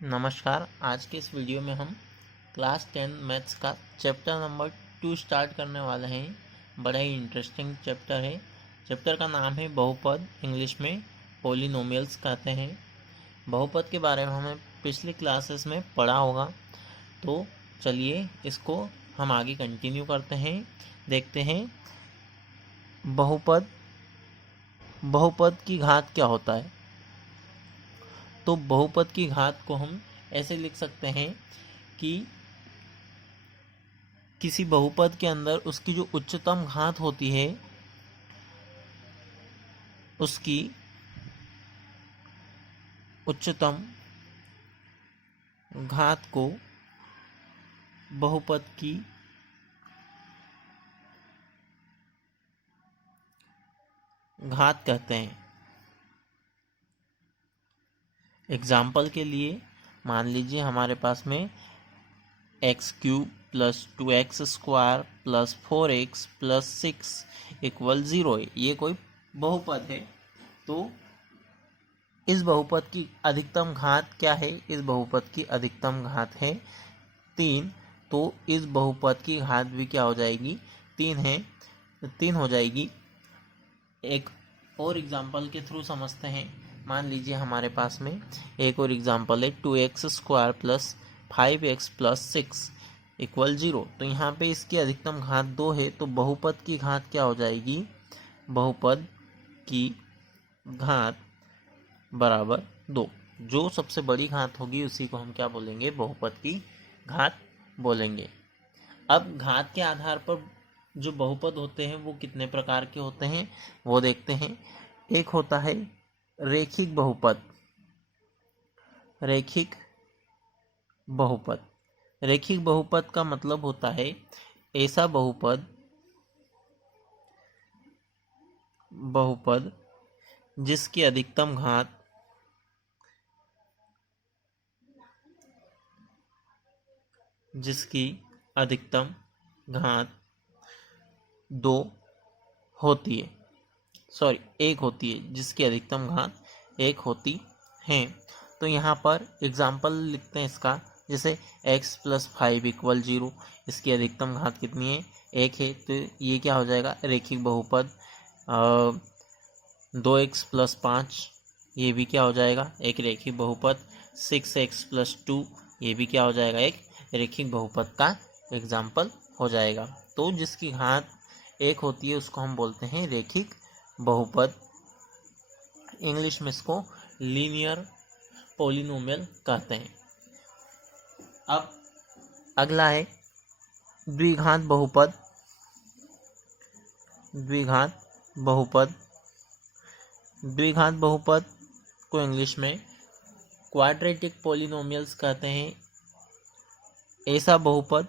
नमस्कार। आज के इस वीडियो में हम क्लास 10 मैथ्स का चैप्टर नंबर 2 स्टार्ट करने वाले हैं। बड़ा ही इंटरेस्टिंग चैप्टर है। चैप्टर का नाम है बहुपद, इंग्लिश में पॉलिनोमियल्स कहते हैं। बहुपद के बारे में हमें पिछली क्लासेस में पढ़ा होगा, तो चलिए इसको हम आगे कंटिन्यू करते हैं। देखते हैं बहुपद की घात क्या होता है। तो बहुपद की घात को हम ऐसे लिख सकते हैं कि किसी बहुपद के अंदर उसकी जो उच्चतम घात होती है, उसकी उच्चतम घात को बहुपद की घात कहते हैं। एग्जाम्पल के लिए मान लीजिए हमारे पास में x³ plus 2x square plus 4x plus 6 equal 0 है। ये कोई बहुपद है। तो इस बहुपद की अधिकतम घात क्या है? इस बहुपद की अधिकतम घात है 3। तो इस बहुपद की घात भी क्या हो जाएगी? 3 है, 3 हो जाएगी। एक और एग्जाम्पल के थ्रू समझते हैं। मान लीजिए हमारे पास में एक और एग्जाम्पल है 2x square plus 5x plus 6 equal 0। तो यहाँ पे इसकी अधिकतम घात 2 है, तो बहुपद की घात क्या हो जाएगी? बहुपद की घात बराबर 2। जो सबसे बड़ी घात होगी उसी को हम क्या बोलेंगे? बहुपद की घात बोलेंगे। अब घात के आधार पर जो बहुपद होते हैं वो कितने प्रकार के होते हैं वो देखते हैं। एक होता है रेखिक बहुपद। रेखिक बहुपद रेखिक बहुपद का मतलब होता है ऐसा बहुपद जिसकी अधिकतम घात दो होती है, एक होती है, जिसकी अधिकतम घात 1 होती है। तो यहाँ पर एग्जाम्पल लिखते हैं इसका। जैसे x प्लस 5 इक्वल 0, इसकी अधिकतम घात कितनी है? 1 है। तो ये क्या हो जाएगा? रेखिक बहुपद। 2x प्लस 5, ये भी क्या हो जाएगा? एक रेखिक बहुपद। 6x प्लस 2, ये भी क्या हो जाएगा? एक रेखिक बहुपद का एग्जाम्पल हो जाएगा। तो जिसकी घात 1 होती है उसको हम बोलते हैं रेखिक बहुपद। इंग्लिश में इसको लीनियर पॉलिनोमियल कहते हैं। अब अगला है द्विघात बहुपद। द्विघात बहुपद को इंग्लिश में क्वाड्रेटिक पॉलिनोमियल्स कहते हैं। ऐसा बहुपद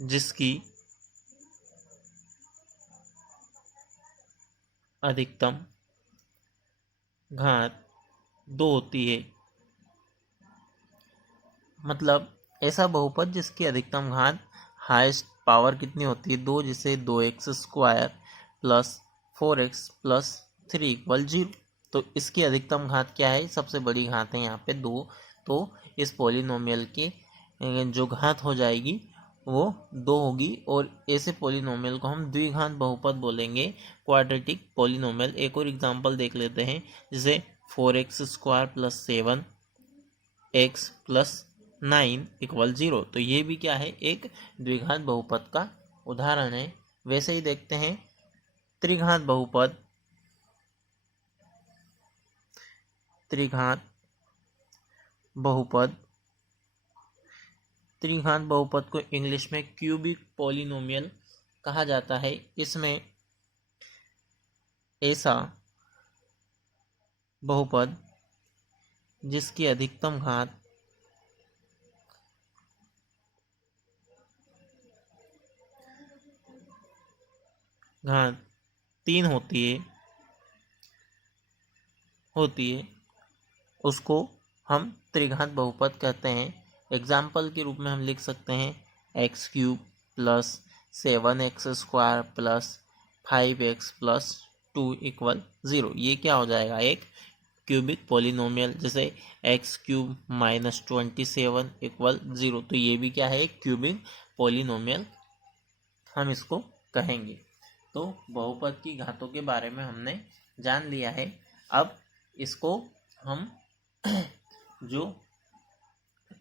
जिसकी अधिकतम घात 2 होती है। मतलब ऐसा बहुपद जिसकी अधिकतम घात हाईएस्ट पावर कितनी होती है? 2। जिसे 2x square plus 4x plus 3 equal 0। तो इसकी अधिकतम घात क्या है? सबसे बड़ी घात है यहाँ पे 2। तो इस पॉलिनोमियल की जो घात हो जाएगी वो 2 होगी। और ऐसे पॉलिनोमियल को हम द्विघात बहुपद बोलेंगे, क्वाड्रेटिक पॉलिनोमियल। एक और एग्जांपल देख लेते हैं। जैसे 4x square plus 7x plus 9 equal 0। तो ये भी क्या है? एक द्विघात बहुपद का उदाहरण है। वैसे ही देखते हैं त्रिघात बहुपद। त्रिघात बहुपद को इंग्लिश में क्यूबिक पॉलिनोमियल कहा जाता है। इसमें ऐसा बहुपद जिसकी अधिकतम घात घात 3 होती है उसको हम त्रिघात बहुपद कहते हैं। एग्जाम्पल के रूप में हम लिख सकते हैं x³ plus 7x square plus 5x plus 2 equal 0। ये क्या हो जाएगा, एक क्यूबिक पोलिनोमियल। जैसे एक्स क्यूब माइनस 27 इक्वल 0, तो ये भी क्या है, एक क्यूबिक पोलिनोमियल हम इसको कहेंगे। तो बहुपद की घातों के बारे में हमने जान लिया है। अब इसको हम जो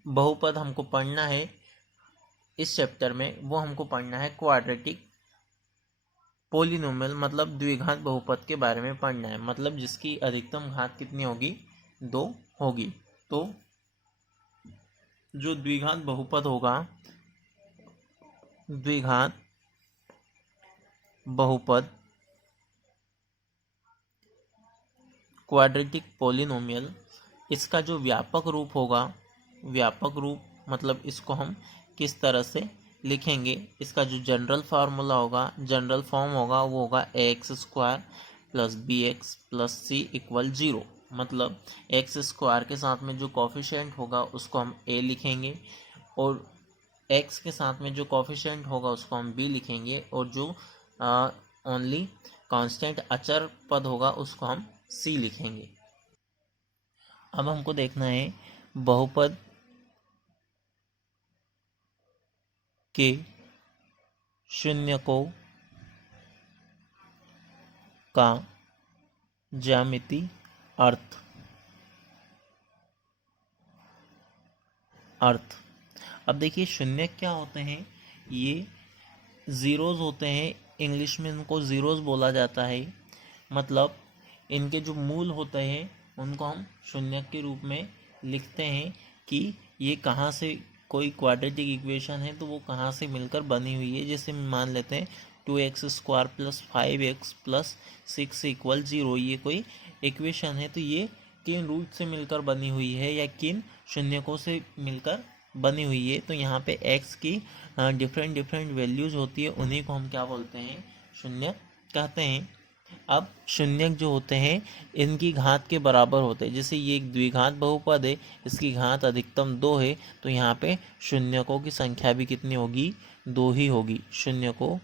बहुपद हमको पढ़ना है इस चैप्टर में, वो हमको पढ़ना है क्वाड्रेटिक पोलिनोमियल, मतलब द्विघात बहुपद के बारे में पढ़ना है, मतलब जिसकी अधिकतम घात कितनी होगी, 2 होगी। तो जो द्विघात बहुपद होगा, द्विघात बहुपद क्वाड्रेटिक पोलिनोमियल, इसका जो व्यापक रूप होगा, व्यापक रूप मतलब इसको हम किस तरह से लिखेंगे, इसका जो जनरल फार्मूला होगा, जनरल फॉर्म होगा, वो होगा x square plus b x plus c equal 0। मतलब एक्स स्क्वायर के साथ में जो कॉफिशिएंट होगा उसको हम ए लिखेंगे, और एक्स के साथ में जो कॉफिशिएंट होगा उसको हम बी लिखेंगे, और जो ओनली कांस्टेंट अचर पद होगा उसको हम सी लिखेंगे। अब हमको देखना है बहुपद के शून्यकों का ज्यामितीय अर्थ। अब देखिए शून्य क्या होते हैं, ये ज़ीरोज़ होते हैं, इंग्लिश में इनको ज़ीरोज़ बोला जाता है। मतलब इनके जो मूल होते हैं उनको हम शून्य के रूप में लिखते हैं कि ये कहाँ से, कोई क्वाड्रेटिक इक्वेशन है तो वो कहाँ से मिलकर बनी हुई है। जैसे मान लेते हैं 2x square plus 5x plus 6 equal 0, ये कोई इक्वेशन है, तो ये किन रूट से मिलकर बनी हुई है या किन शून्यकों से मिलकर बनी हुई है। तो यहाँ पे x की डिफरेंट वैल्यूज़ होती है, उन्हीं को हम क्या बोलते हैं, शून्य कहते हैं। अब शून्यक जो होते हैं इनकी घात के बराबर होते हैं। जैसे ये एक द्विघात बहुपद है, इसकी घात अधिकतम 2 है, तो यहाँ पे शून्यकों की संख्या भी कितनी होगी, 2 ही होगी। शून्यकों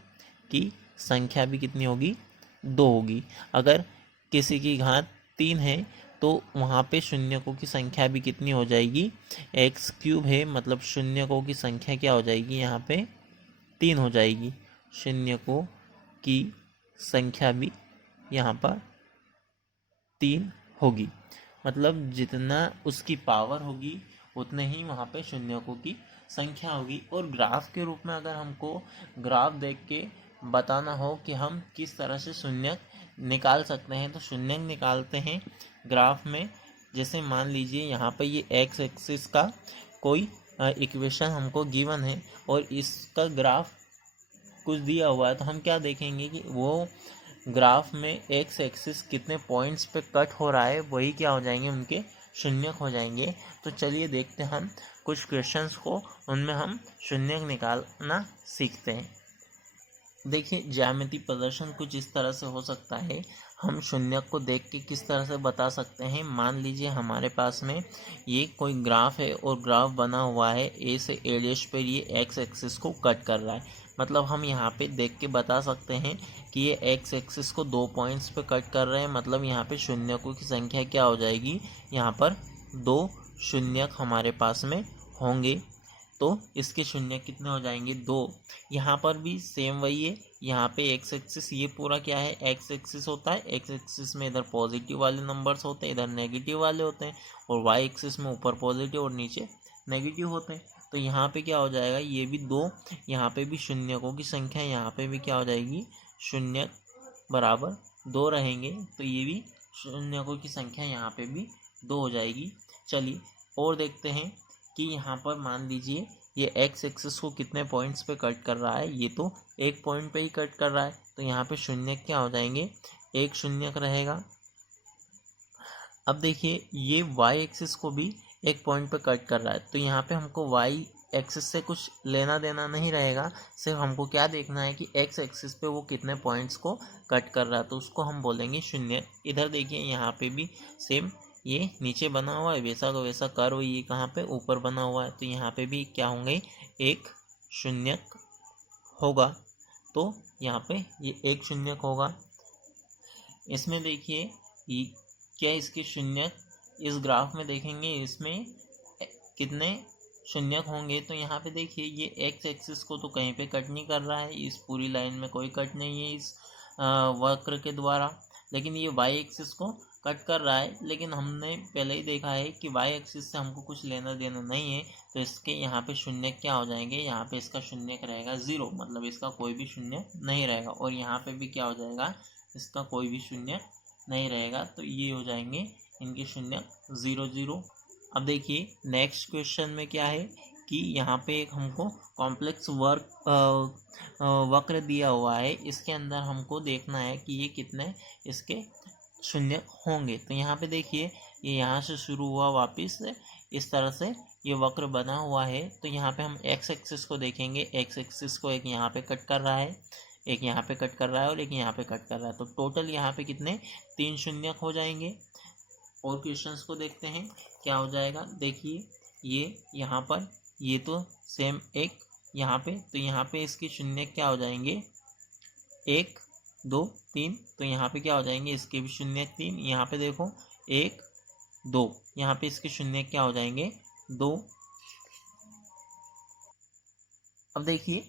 की संख्या भी कितनी होगी, 2 होगी। अगर किसी की घात 3 है तो वहाँ पे शून्यकों की संख्या भी कितनी हो जाएगी, एक्स क्यूब है, मतलब शून्यकों की संख्या क्या हो जाएगी, यहाँ पे 3 हो जाएगी। शून्यकों की संख्या भी यहाँ पर 3 होगी। मतलब जितना उसकी पावर होगी उतने ही वहाँ पे शून्यकों की संख्या होगी। और ग्राफ के रूप में अगर हमको ग्राफ देख के बताना हो कि हम किस तरह से शून्यक निकाल सकते हैं, तो शून्यक निकालते हैं ग्राफ में। जैसे मान लीजिए यहाँ पे ये एक्स एक्सिस का कोई इक्वेशन हमको गिवन है और इसका ग्राफ कुछ दिया हुआ है, तो हम क्या देखेंगे कि वो ग्राफ में एक्स एक्सिस कितने पॉइंट्स पे कट हो रहा है, वही क्या हो जाएंगे, उनके शून्यक हो जाएंगे। तो चलिए देखते हैं हम कुछ क्वेश्चंस को, उनमें हम शून्यक निकालना सीखते हैं। देखिए ज्यामिति प्रदर्शन कुछ इस तरह से हो सकता है। हम शून्यक को देख के किस तरह से बता सकते हैं, मान लीजिए हमारे पास में ये कोई ग्राफ है और ग्राफ बना हुआ है ए से ए डैश पर, ये एक्स एक्सिस को कट कर रहा है। मतलब हम यहाँ पे देख के बता सकते हैं कि ये एक्स एक्सिस को 2 पॉइंट्स पे कट कर रहे हैं। मतलब यहाँ पे शून्यकों की संख्या क्या हो जाएगी, यहाँ पर 2 शून्यक हमारे पास में होंगे। तो इसके शून्य कितने हो जाएंगे, 2। यहाँ पर भी सेम वही है, यहाँ पे एक्स एक्सिस, ये पूरा क्या है, एक्स एक्सिस होता है। एक्स एक्सिस में इधर पॉजिटिव वाले नंबर्स होते हैं, इधर नेगेटिव वाले होते हैं, और वाई एक्सिस में ऊपर पॉजिटिव और नीचे नेगेटिव होते हैं। तो यहाँ पे क्या हो जाएगा, ये भी 2, यहाँ पे भी शून्यकों की संख्या, यहाँ पे भी क्या हो जाएगी, शून्य बराबर 2 रहेंगे। तो ये भी शून्यकों की संख्या यहाँ पे भी 2 हो जाएगी। चलिए और देखते हैं कि यहाँ पर मान लीजिए ये एक्स एक्सिस को कितने पॉइंट्स पे कट कर रहा है, ये तो एक पॉइंट पे ही कट कर रहा है। तो यहाँ पे शून्य क्या हो जाएंगे, एक शून्यक रहेगा। अब देखिए ये वाई एक्सिस को भी एक पॉइंट पे कट कर रहा है, तो यहाँ पे हमको वाई एक्सिस से कुछ लेना देना नहीं रहेगा, सिर्फ हमको क्या देखना है कि एक्स एक्सिस पे वो कितने पॉइंट्स को कट कर रहा है, तो उसको हम बोलेंगे शून्य। इधर देखिए यहाँ पे भी सेम, ये नीचे बना हुआ है, वैसा का वैसा कर्व ये कहाँ पे ऊपर बना हुआ है, तो यहाँ पे भी क्या होंगे, एक शून्यक होगा। तो यहाँ पे ये एक शून्यक होगा। इसमें देखिए ये क्या इसके शून्यक इस ग्राफ में देखेंगे इसमें कितने शून्यक होंगे। तो यहाँ पे देखिए ये एक्स एक्सिस को तो कहीं पे कट नहीं कर रहा है, इस पूरी लाइन में कोई कट नहीं है इस वक्र के द्वारा, लेकिन ये वाई एक्सिस को कट कर रहा है। लेकिन हमने पहले ही देखा है कि वाई एक्सिस से हमको कुछ लेना देना नहीं है, तो इसके यहाँ पे शून्यक क्या हो जाएंगे, यहाँ पे इसका शून्यक रहेगा 0, मतलब इसका कोई भी शून्य नहीं रहेगा। और यहाँ पे भी क्या हो जाएगा, इसका कोई भी शून्य नहीं रहेगा। तो ये हो जाएंगे इनके शून्य 0 0। अब देखिए नेक्स्ट क्वेश्चन में क्या है कि यहाँ पे एक हमको कॉम्प्लेक्स वक्र दिया हुआ है, इसके अंदर हमको देखना है कि ये कितने इसके शून्य होंगे। तो यहाँ पे देखिए ये यहाँ से शुरू हुआ वापस इस तरह से ये वक्र बना हुआ है। तो यहाँ पे हम एक्स एक्सिस को देखेंगे, एक्स एक्सिस को एक यहाँ पे कट कर रहा है, एक यहाँ पे कट कर रहा है और एक यहाँ पे कट कर रहा है। तो टोटल यहाँ पे कितने 3 शून्यक हो जाएंगे। और क्वेश्चंस को देखते हैं क्या हो जाएगा। देखिए ये यहाँ पर ये तो सेम एक यहाँ पे, तो यहाँ पे इसके शून्य क्या हो जाएंगे 1 2 3। तो यहाँ पे क्या हो जाएंगे इसके भी शून्य 3। यहाँ पे देखो 1 2, यहाँ पे इसके शून्य क्या हो जाएंगे 2। अब देखिए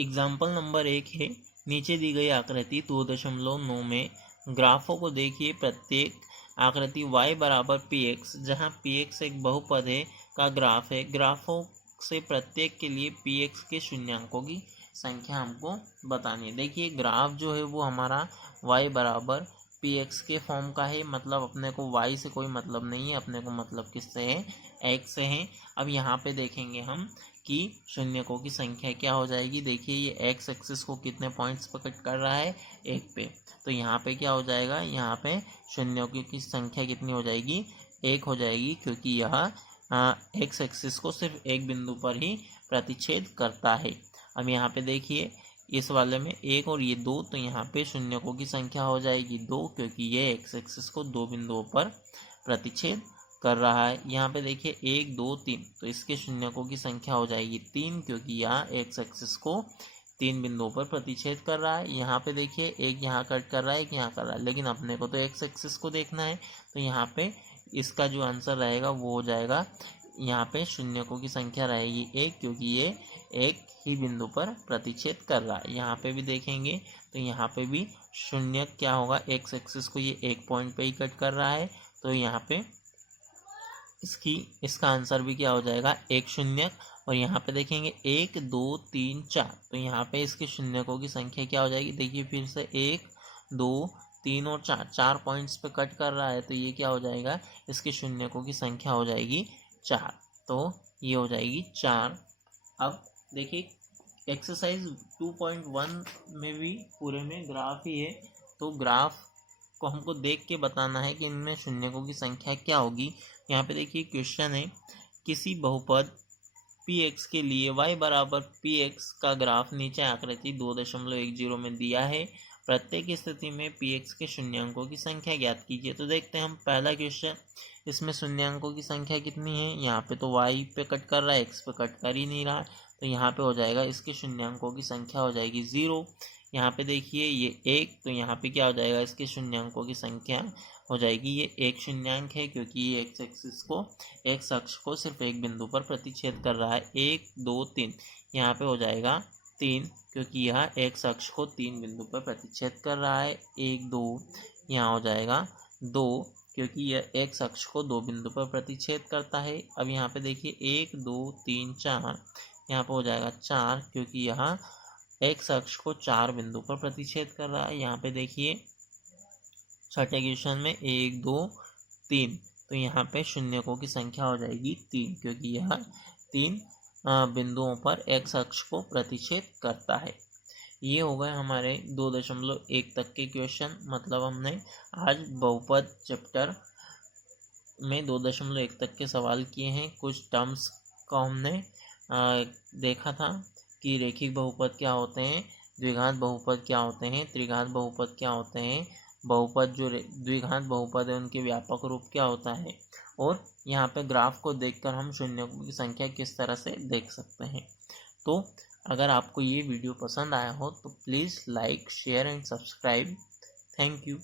एग्जाम्पल नंबर 1 है, नीचे दी गई आकृति 2.9 में ग्राफों को देखिए। प्रत्येक आकृति y बराबर px, जहाँ px एक बहुपद है का ग्राफ है। ग्राफों से प्रत्येक के लिए px के शून्यांकों की संख्या हमको बतानी है। देखिए ग्राफ जो है वो हमारा y बराबर px के फॉर्म का है, मतलब अपने को y से कोई मतलब नहीं है, अपने को मतलब किससे है, x से है। अब यहाँ पे देखेंगे हम कि शून्यकों की संख्या क्या हो जाएगी। देखिए ये एक्स एक्सिस को कितने पॉइंट्स पर कट कर रहा है, 1 पे। तो यहाँ पे क्या हो जाएगा, यहाँ पे शून्यकों की संख्या कितनी हो जाएगी, 1 हो जाएगी, क्योंकि यह एक्स एक्सिस को सिर्फ एक बिंदु पर ही प्रतिच्छेद करता है। अब यहाँ पे देखिए इस वाले में 1 और ये 2, तो यहाँ पे शून्यकों की संख्या हो जाएगी 2, क्योंकि ये एक्स एक्सिस को 2 बिंदुओं पर प्रतिच्छेद कर रहा है। यहाँ पे देखिए 1 2 3, तो इसके शून्यकों की संख्या हो जाएगी 3, क्योंकि यहाँ एक्स एक्सिस को 3 बिंदुओं पर प्रतिच्छेद कर रहा है। यहाँ पे देखिए एक यहाँ कट कर रहा है, एक यहाँ कर रहा है, लेकिन अपने को तो एक्स एक्सिस को देखना है। तो यहाँ पे इसका जो आंसर रहेगा वो हो जाएगा, यहाँ पे शून्यकों की संख्या रहेगी 1, क्योंकि ये एक ही बिंदु पर प्रतिच्छेद कर रहा है। यहाँ पे भी देखेंगे तो यहाँ पे भी शून्य क्या होगा, एक्स एक्सिस को ये एक पॉइंट पे ही कट कर रहा है, तो यहाँ पे इसका आंसर भी क्या हो जाएगा, एक शून्यक। और यहाँ पे देखेंगे 1 2 3 4, तो यहाँ पे इसके शून्यकों की संख्या क्या हो जाएगी। देखिए फिर से 1 2 3 और 4, 4 पॉइंट्स पे कट कर रहा है, तो ये क्या हो जाएगा, इसके शून्यकों की संख्या हो जाएगी 4, तो ये हो जाएगी 4। अब देखिए एक्सरसाइज 2.1 में भी पूरे में ग्राफ ही है, तो ग्राफ को हमको देख के बताना है कि इनमें शून्यकों की संख्या क्या होगी। यहाँ पे देखिए क्वेश्चन है, किसी बहुपद px के लिए y बराबर px का ग्राफ नीचे आकृति 2.10 में दिया है। प्रत्येक स्थिति में px के शून्यांकों की संख्या ज्ञात कीजिए। तो देखते हैं हम पहला क्वेश्चन, इसमें शून्यांकों की संख्या कितनी है। यहाँ पे तो y पे कट कर रहा है, x पे कट कर ही नहीं रहा, तो यहाँ पे हो जाएगा इसके शून्यांकों की संख्या हो जाएगी 0। यहाँ पे देखिए ये 1, तो यहाँ पे क्या हो जाएगा, इसके शून्यांकों की संख्या हो जाएगी, ये एक शून्यांक है, क्योंकि ये एक्स एक्सिस को एक्स अक्ष को सिर्फ एक बिंदु पर प्रतिच्छेद कर रहा है। 1 2 3, यहाँ पे हो जाएगा 3, क्योंकि यह एक्स अक्ष को 3 बिंदु पर प्रतिच्छेद कर रहा है। 1 2, यहाँ हो जाएगा 2, क्योंकि यह एक्स अक्ष को 2 बिंदु पर प्रतिच्छेद करता है। अब यहाँ पे देखिए 1 2 3 4, यहाँ पे हो जाएगा 4, क्योंकि यहाँ एक्स अक्ष को 4 बिंदु पर प्रतिच्छेद कर रहा है। यहाँ पे देखिए छठे क्वेश्चन में 1 2 3, तो यहाँ पे शून्यकों की संख्या हो जाएगी 3, क्योंकि यह 3 बिंदुओं पर एक्स अक्ष को प्रतिच्छेद करता है। ये हो गए हमारे 2.1 तक के क्वेश्चन, मतलब हमने आज बहुपद चैप्टर में 2.1 तक के सवाल किए हैं। कुछ टर्म्स को हमने देखा था कि रेखिक बहुपद क्या होते हैं, द्विघात बहुपद क्या होते हैं, त्रिघात बहुपद क्या होते हैं, बहुपद जो द्विघात बहुपद है उनके व्यापक रूप क्या होता है, और यहाँ पे ग्राफ को देखकर हम शून्यों की संख्या किस तरह से देख सकते हैं। तो अगर आपको ये वीडियो पसंद आया हो तो please like share and subscribe. Thank you.